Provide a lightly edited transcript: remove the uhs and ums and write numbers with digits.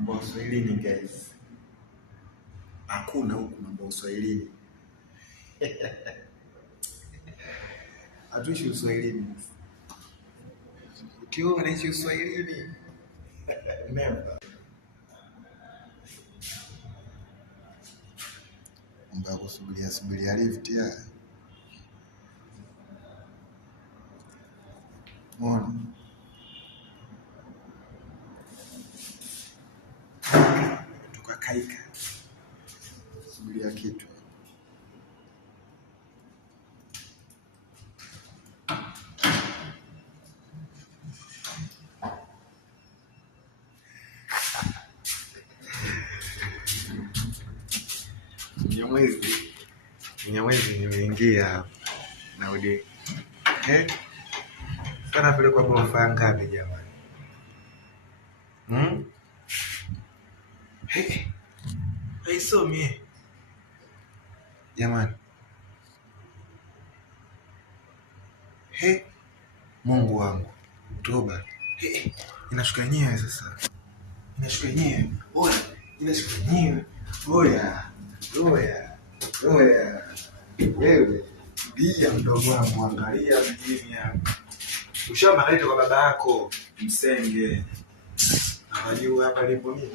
Mambo ya Uswahilini guys. Hakuna huku mambo ya Uswahilini. Hatuishi Uswahilini. Ukiwa unaishi Uswahilini. Never. Mbona kusubiria lift ya? Mbona? Tukakaika. Subiria kitu. Mnyamwezi nimeingia hapa. Naudi. Sana pale kwa ghorofa ngapi jamani? Haisomi. Jamani. Mungu wangu. Toba. Inashuka yenyewe sasa. Inashuka yenyewe. Oya, inashuka yenyewe. Oya. Wewe bia mdogo wangu, angalia mjini hapa. Ushamba naita kwa baba yako Msenge. Anajua hapa lipo nini?